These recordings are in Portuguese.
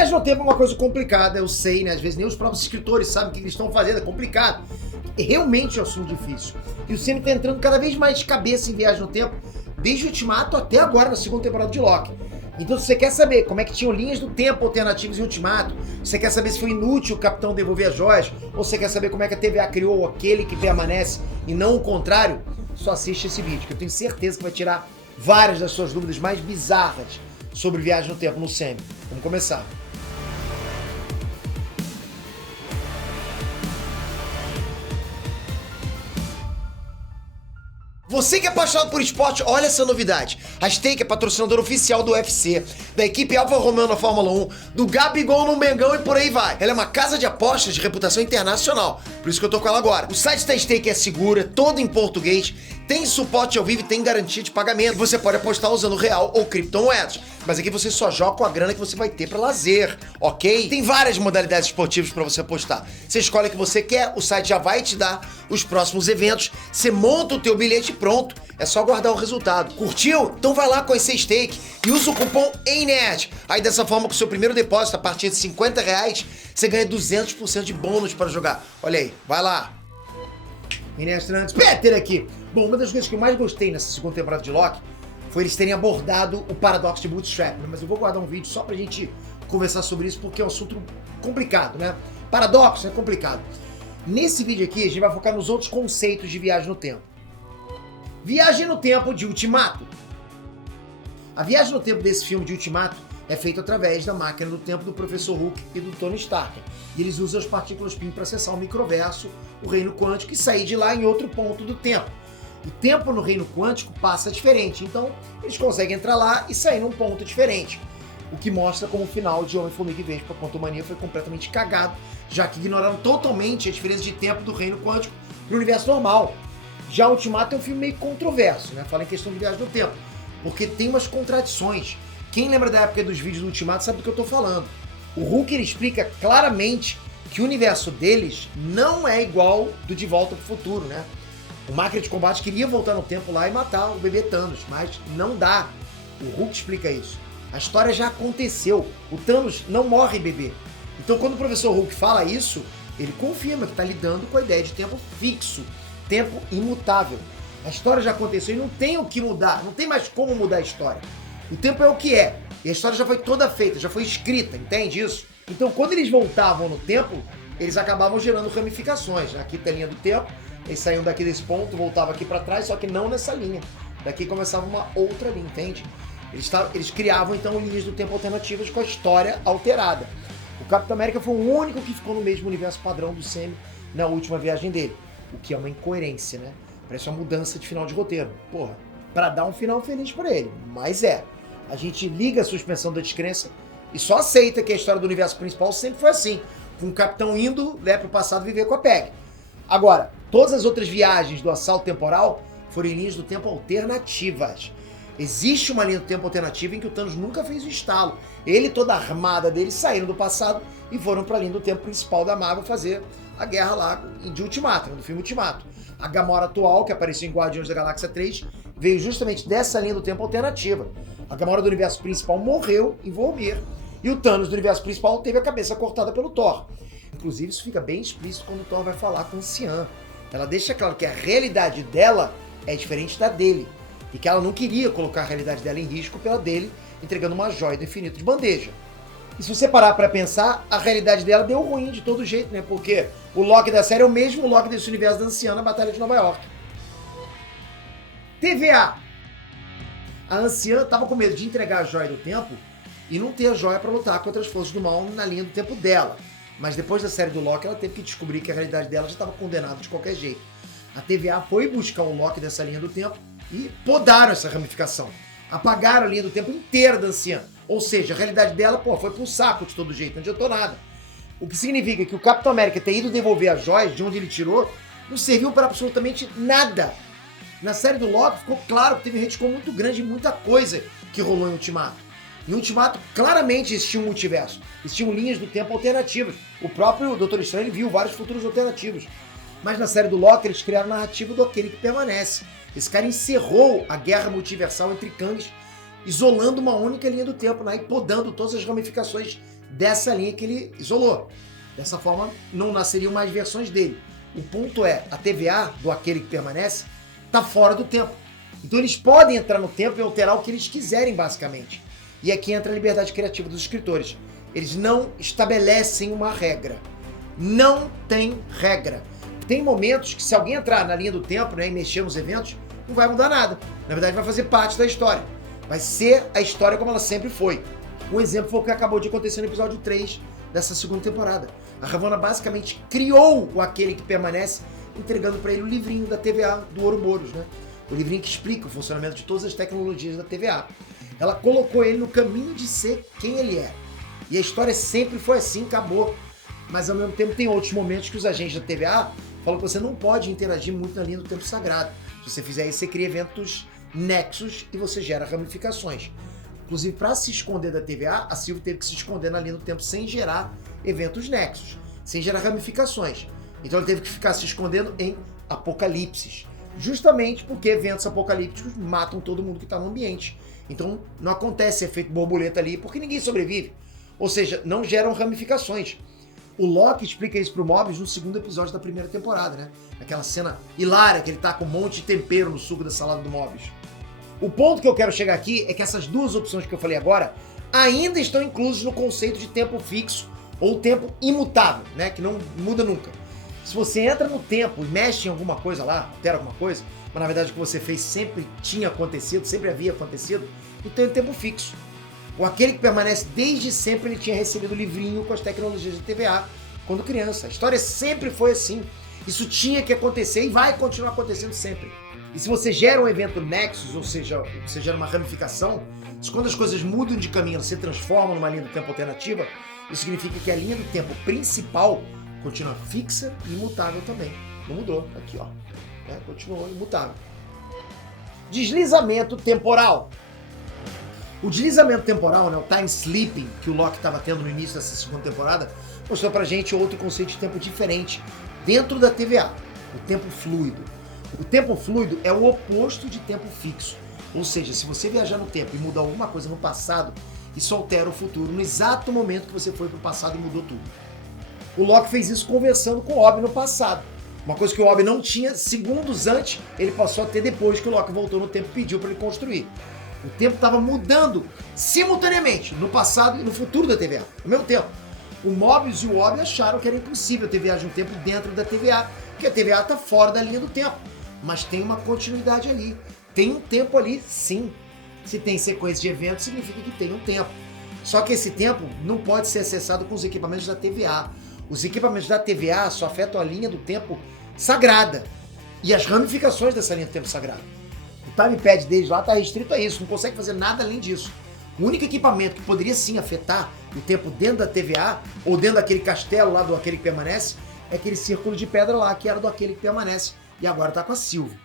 Viagem no tempo é uma coisa complicada, eu sei, né? Às vezes nem os próprios escritores sabem o que eles estão fazendo, é complicado. Realmente é um assunto difícil. E o Sam tá entrando cada vez mais de cabeça em Viagem no Tempo, desde o Ultimato até agora, na segunda temporada de Loki. Então, se você quer saber como é que tinham linhas do tempo alternativas em Ultimato, se você quer saber se foi inútil o Capitão devolver as joias, ou se você quer saber como é que a TVA criou aquele que permanece e não o contrário, só assiste esse vídeo, que eu tenho certeza que vai tirar várias das suas dúvidas mais bizarras sobre Viagem no Tempo no Sam. Vamos começar. Você que é apaixonado por esporte, olha essa novidade. A Stake é patrocinadora oficial do UFC, da equipe Alfa Romeo na Fórmula 1, do Gabigol no Mengão e por aí vai. Ela é uma casa de apostas de reputação internacional, por isso que eu tô com ela agora. O site da Stake é seguro, é todo em português, tem suporte ao vivo e tem garantia de pagamento. E você pode apostar usando real ou criptomoedas. Mas aqui você só joga com a grana que você vai ter pra lazer, ok? Tem várias modalidades esportivas pra você apostar. Você escolhe o que você quer, o site já vai te dar os próximos eventos, você monta o teu bilhete e pronto. É só guardar o resultado. Curtiu? Então vai lá conhecer Stake e usa o cupom ENERD. Aí dessa forma, com o seu primeiro depósito, a partir de R$50, você ganha 200% de bônus para jogar. Olha aí, vai lá. Inestrantes, Peter aqui. Bom, uma das coisas que eu mais gostei nessa segunda temporada de Loki foi eles terem abordado o paradoxo de Bootstrap, né? Mas eu vou guardar um vídeo só pra gente conversar sobre isso, porque é um assunto complicado, né? Paradoxo é complicado. Nesse vídeo aqui, a gente vai focar nos outros conceitos de viagem no tempo. Viagem no tempo de Ultimato. A viagem no tempo desse filme de Ultimato é feita através da máquina do tempo do Professor Hulk e do Tony Stark. E eles usam as partículas PIM para acessar o microverso, o reino quântico, e sair de lá em outro ponto do tempo. O tempo no reino quântico passa diferente, então eles conseguem entrar lá e sair num ponto diferente. O que mostra como o final de Homem-Formiga e Vespa Quantumania foi completamente cagado, já que ignoraram totalmente a diferença de tempo do reino quântico no universo normal. Já o Ultimato é um filme meio controverso, né? Fala em questão de viagem no tempo, porque tem umas contradições. Quem lembra da época dos vídeos do Ultimato sabe do que eu tô falando. O Hulk ele explica claramente que o universo deles não é igual do De Volta pro Futuro, né? O Máquina de Combate queria voltar no tempo lá e matar o bebê Thanos, mas não dá. O Hulk explica isso. A história já aconteceu. O Thanos não morre bebê. Então quando o Professor Hulk fala isso, ele confirma que está lidando com a ideia de tempo fixo, tempo imutável. A história já aconteceu e não tem o que mudar, não tem mais como mudar a história. O tempo é o que é. E a história já foi toda feita, já foi escrita, entende isso? Então quando eles voltavam no tempo, eles acabavam gerando ramificações. Aqui tem a linha do tempo, eles saíam daqui desse ponto, voltavam aqui para trás, só que não nessa linha. Daqui começava uma outra linha, entende? Eles criavam então linhas do tempo alternativas com a história alterada. O Capitão América foi o único que ficou no mesmo universo padrão do Sam na última viagem dele. O que é uma incoerência, né? Parece uma mudança de final de roteiro. Porra, pra dar um final feliz pra ele. Mas a gente liga a suspensão da descrença e só aceita que a história do universo principal sempre foi assim. Com o Capitão indo, né, pro passado viver com a Peg. Agora, todas as outras viagens do assalto temporal foram em linhas do tempo alternativas. Existe uma linha do tempo alternativa em que o Thanos nunca fez o estalo. Ele e toda a armada dele saíram do passado e foram pra linha do tempo principal da Marvel fazer a guerra lá de Ultimato, no filme Ultimato. A Gamora atual, que apareceu em Guardiões da Galáxia 3, veio justamente dessa linha do tempo alternativa. A Gamora do universo principal morreu em Vormir. E o Thanos do universo principal teve a cabeça cortada pelo Thor. Inclusive, isso fica bem explícito quando o Thor vai falar com o Cian. Ela deixa claro que a realidade dela é diferente da dele. E que ela não queria colocar a realidade dela em risco pela dele, entregando uma joia do infinito de bandeja. E se você parar pra pensar, a realidade dela deu ruim de todo jeito, né? Porque o Loki da série é o mesmo Loki desse universo da Anciã na Batalha de Nova York. TVA. A Anciã tava com medo de entregar a joia do tempo e não ter a joia pra lutar contra as forças do mal na linha do tempo dela. Mas depois da série do Loki, ela teve que descobrir que a realidade dela já estava condenada de qualquer jeito. A TVA foi buscar o Loki dessa linha do tempo e podaram essa ramificação. Apagaram a linha do tempo inteira da Anciã. Ou seja, a realidade dela, foi pro saco de todo jeito, não adiantou nada. O que significa que o Capitão América ter ido devolver as joias de onde ele tirou não serviu para absolutamente nada. Na série do Loki ficou claro que teve um retcon muito grande e muita coisa que rolou em Ultimato. Em Ultimato, claramente existia um multiverso. Existiam linhas do tempo alternativas. O próprio Doutor Estranho viu vários futuros alternativos. Mas na série do Loki, eles criaram a narrativa do Aquele que Permanece. Esse cara encerrou a guerra multiversal entre Kangs, isolando uma única linha do tempo, né, e podando todas as ramificações dessa linha que ele isolou. Dessa forma, não nasceriam mais versões dele. O ponto é, a TVA do Aquele que Permanece está fora do tempo. Então eles podem entrar no tempo e alterar o que eles quiserem, basicamente. E aqui entra a liberdade criativa dos escritores. Eles não estabelecem uma regra. Não tem regra. Tem momentos que se alguém entrar na linha do tempo, né, e mexer nos eventos, não vai mudar nada. Na verdade, vai fazer parte da história. Vai ser a história como ela sempre foi. Um exemplo foi o que acabou de acontecer no episódio 3 dessa segunda temporada. A Ravonna basicamente criou o Aquele que Permanece, entregando para ele o livrinho da TVA do Ouroboros, né? O livrinho que explica o funcionamento de todas as tecnologias da TVA. Ela colocou ele no caminho de ser quem ele é. E a história sempre foi assim, acabou. Mas ao mesmo tempo tem outros momentos que os agentes da TVA falam que você não pode interagir muito na linha do tempo sagrado. Se você fizer isso, você cria eventos nexos e você gera ramificações. Inclusive, para se esconder da TVA, a Sylvie teve que se esconder na linha do tempo sem gerar eventos nexos, sem gerar ramificações. Então ela teve que ficar se escondendo em apocalipses. Justamente porque eventos apocalípticos matam todo mundo que está no ambiente. Então não acontece efeito borboleta ali porque ninguém sobrevive. Ou seja, não geram ramificações. O Loki explica isso pro Mobius no segundo episódio da primeira temporada, né? Aquela cena hilária que ele tá com um monte de tempero no suco da salada do Mobius. O ponto que eu quero chegar aqui é que essas duas opções que eu falei agora ainda estão inclusas no conceito de tempo fixo ou tempo imutável, né? Que não muda nunca. Se você entra no tempo e mexe em alguma coisa lá, altera alguma coisa, mas na verdade o que você fez sempre tinha acontecido, sempre havia acontecido, então é tempo fixo. O Aquele que Permanece desde sempre ele tinha recebido o livrinho com as tecnologias da TVA quando criança. A história sempre foi assim. Isso tinha que acontecer e vai continuar acontecendo sempre. E se você gera um evento Nexus, ou seja, você gera uma ramificação, quando as coisas mudam de caminho, elas se transformam numa linha do tempo alternativa, isso significa que a linha do tempo principal continua fixa e imutável também. Não mudou, aqui ó, continuou imutável. Deslizamento temporal. O deslizamento temporal, né, o time slipping que o Loki estava tendo no início dessa segunda temporada, mostrou pra gente outro conceito de tempo diferente dentro da TVA, o tempo fluido. O tempo fluido é o oposto de tempo fixo. Ou seja, se você viajar no tempo e mudar alguma coisa no passado, isso altera o futuro no exato momento que você foi pro passado e mudou tudo. O Loki fez isso conversando com o Obi no passado. Uma coisa que o Obi não tinha segundos antes, ele passou a ter depois que o Loki voltou no tempo e pediu para ele construir. O tempo estava mudando simultaneamente no passado e no futuro da TVA, ao mesmo tempo. O Mobius e o Obi acharam que era impossível ter viagem no tempo dentro da TVA, porque a TVA está fora da linha do tempo. Mas tem uma continuidade ali. Tem um tempo ali, sim. Se tem sequência de eventos, significa que tem um tempo. Só que esse tempo não pode ser acessado com os equipamentos da TVA. Os equipamentos da TVA só afetam a linha do tempo sagrada e as ramificações dessa linha do tempo sagrada. O timepad deles lá está restrito a isso, não consegue fazer nada além disso. O único equipamento que poderia sim afetar o tempo dentro da TVA ou dentro daquele castelo lá do Aquele que Permanece é aquele círculo de pedra lá que era do Aquele que Permanece e agora está com a Sylvie.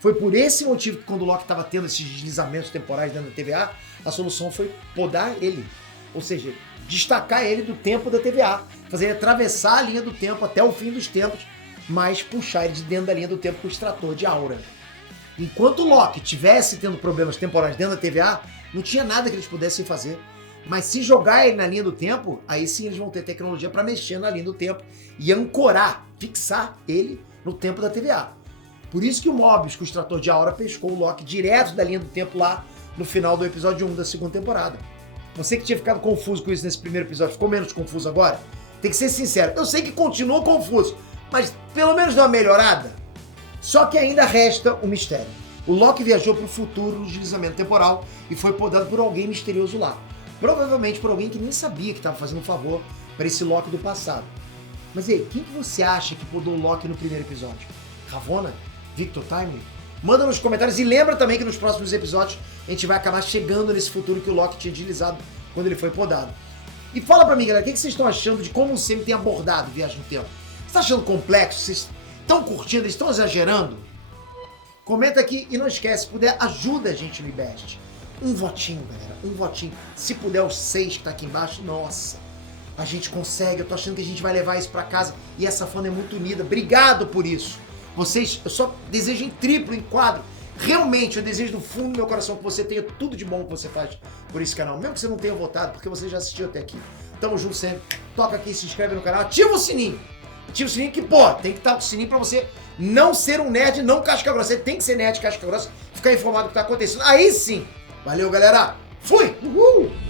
Foi por esse motivo que quando o Loki estava tendo esses deslizamentos temporais dentro da TVA, a solução foi podar ele. Ou seja, destacar ele do tempo da TVA, fazer ele atravessar a linha do tempo até o fim dos tempos, mas puxar ele de dentro da linha do tempo com o extrator de aura. Enquanto o Loki tivesse tendo problemas temporais dentro da TVA, não tinha nada que eles pudessem fazer. Mas se jogar ele na linha do tempo, aí sim eles vão ter tecnologia para mexer na linha do tempo e ancorar, fixar ele no tempo da TVA. Por isso que o Mobius, com o extrator de aura, pescou o Loki direto da linha do tempo lá no final do episódio 1 da segunda temporada. Você que tinha ficado confuso com isso nesse primeiro episódio, ficou menos confuso agora? Tem que ser sincero, eu sei que continua confuso, mas pelo menos deu uma melhorada. Só que ainda resta um mistério. O Loki viajou para o futuro no deslizamento temporal e foi podado por alguém misterioso lá. Provavelmente por alguém que nem sabia que estava fazendo um favor para esse Loki do passado. Mas e aí, quem que você acha que podou o Loki no primeiro episódio? Ravonna? Victor Timely? Manda nos comentários e lembra também que nos próximos episódios a gente vai acabar chegando nesse futuro que o Loki tinha deslizado quando ele foi podado. E fala pra mim, galera, o que vocês estão achando de como o Sam tem abordado Viagem no Tempo? Você tá achando complexo? Vocês estão curtindo? Estão exagerando? Comenta aqui e não esquece, se puder, ajuda a gente no IBEST. Um votinho, galera, um votinho. Se puder, os 6 que tá aqui embaixo, nossa, a gente consegue. Eu tô achando que a gente vai levar isso pra casa e essa fã é muito unida. Obrigado por isso. Vocês, eu só desejo em triplo, em quadro. Realmente, eu desejo do fundo do meu coração que você tenha tudo de bom que você faz por esse canal. Mesmo que você não tenha votado, porque você já assistiu até aqui. Tamo junto sempre. Toca aqui, se inscreve no canal, ativa o sininho. Ativa o sininho que, pô, tem que estar com o sininho pra você não ser um nerd, não casca grossa. Você tem que ser nerd, casca grossa, ficar informado do que tá acontecendo. Aí sim. Valeu, galera. Fui! Uhul!